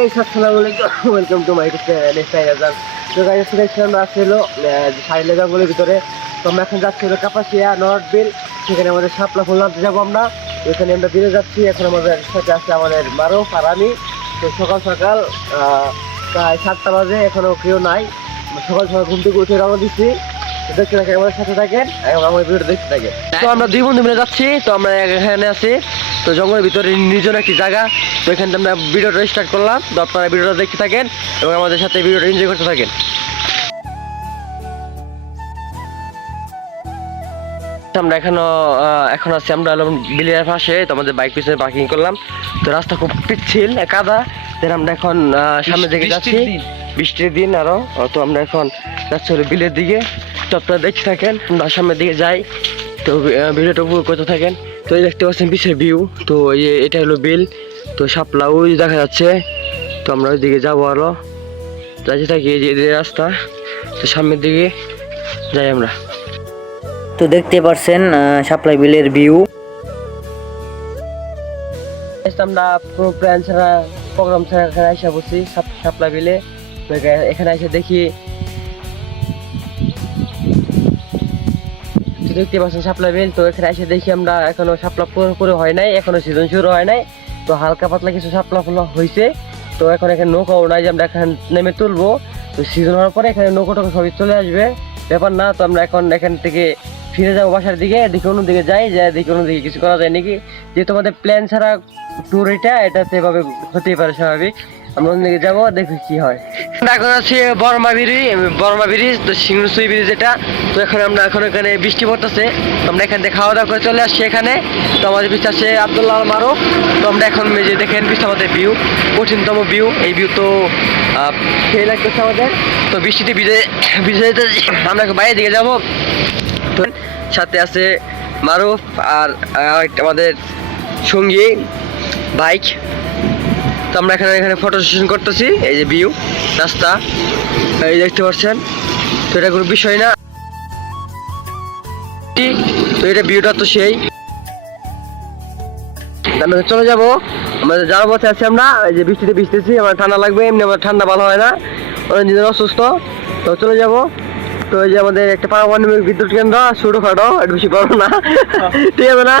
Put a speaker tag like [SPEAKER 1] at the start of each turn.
[SPEAKER 1] Guys আসসালামু আলাইকুম welcome to my channel তো গাইস আজকে আমরা আসছিল সাইলে জঙ্গলের ভিতরে। তো আমরা এখন যাচ্ছি হলো কাপাসিয়া নর্থ বিল সেখানে আমাদের শাপলা ফুল যাব আমরা। তো এখানে আমরা বিলে যাচ্ছি, এখন আমাদের সাথে আছে আমাদের মারুফ আর তো সকাল সকাল প্রায় সাতটা বাজে, এখনও কেউ নাই। সকাল সকাল ঘুম থেকে উঠে রওনা দিচ্ছি। থাকেন আমাদের সাথে থাকেন এবং আমার ভিডিও দেখতে থাকেন। তো আমরা দুই বন্ধু মিলে যাচ্ছি, তো আমরা এখানে আছি। তো জঙ্গলের ভিতরে নির্জন একটি জায়গা তো এখান থেকে আমরা ভিডিওটা স্টার্ট করলাম। তো আপনারা ভিডিওটা দেখতে থাকেন এবং আমাদের সাথে ভিডিওটা এনজয় করতে থাকেন। আমরা এখনও এখন আছি আমরা হলাম বিলিয়ার পাশে তো আমাদের বাইক পিছনে পার্কিং করলাম। তো রাস্তা খুব পিচ্ছিল কাদা। দেন আমরা এখন আহ, সামনের দিকে যাচ্ছি। বৃষ্টির দিন। আরও। তো আমরা এখন যাচ্ছি হলো বিলের দিকে। তো আপনারা দেখতে থাকেন আমরা সামনের দিকে যাই। তো ভিডিওটা উপভোগ করতে থাকেন। তো এই দেখতে পাচ্ছেন পিছের ভিউ তো এই এটা হলো বিল তো শাপলা ওই দেখা যাচ্ছে তো আমরা ওইদিকে যাব আরও। যাইতে থাকি এই যে রাস্তা তো সামনের দিকে যাই আমরা।
[SPEAKER 2] তো দেখতে পারছেন সাপ্লাই বিলের ভিউ
[SPEAKER 1] আমরা কোনো প্ল্যান ছাড়া প্রোগ্রাম ছাড়া এখানে এসে বসছি সাপ্লা বিলে। এখানে এসে দেখি দেখতে পাচ্ছেন সাপলা বিল তো এখানে এসে দেখি আমরা এখনও সাপলা পুরোপুরি হয় নাই, এখনও সিজন শুরু হয় নাই। তো হালকা পাতলা কিছু সাপলা ফুলা হয়েছে তো এখন এখানে নৌকাও নাই যে আমরা এখানে নেমে তুলবো। তো সিজন হওয়ার পরে এখানে নৌকা টোকা সবই চলে আসবে। ব্যাপার না, তো আমরা এখন এখান থেকে ফিরে যাব বাসার দিকে দেখি অন্যদিকে যাই, যে দেখি অন্যদিকে কিছু করা যায় নাকি। যেহেতু আমাদের প্ল্যান ছাড়া ট্যুর এটা এটা তো এভাবে হতেই পারে স্বাভাবিক। আমরা অন্যদিকে যাব, দেখি কি হয়। এখন আছি বর্মা ব্রিজ বর্মা ব্রিজ, তো সিংহসুই ব্রিজ এটা তো এখন আমরা এখন এখানে বৃষ্টি পড়তেছে। আমরা এখান থেকে খাওয়া দাওয়া করে চলে আসছি এখানে। তো আমাদের পিছনে আছে আবদুল্লাহ মারুফ। তো আমরা এখন যে দেখেন পিছনে আমাদের ভিউ কঠিনতম ভিউ এই ভিউ তো সেই লাগতেছে আমাদের। তো বৃষ্টিতে ভিজে ভিজে আমরা বাইরের দিকে যাব। সাথে আছে মারুফ আর আমাদের সঙ্গী, বাইক। তো আমরা এখানে এখানে ফটো সেশন করতেছি, এই যে ভিউ রাস্তা, এই দেখতে পাচ্ছেন। তো এটা কোনো বিষয় না। তো এটা ভিউটা তো সেই। আমরা চলে যাব। আমাদের যাওয়ার পথে আছি আমরা, এই যে বৃষ্টিতে ভিজতেছি, আমার ঠান্ডা লাগবে, এমনি আমার ঠান্ডা ভালো হয় না। অনেক দিনের অসুস্থ। তো চলে যাব। তো এই যে আমাদের একটা পারমাণবিক বিদ্যুৎ কেন্দ্র ছোটো খাটো একটু বেশি বড় না। ঠিক আছে না?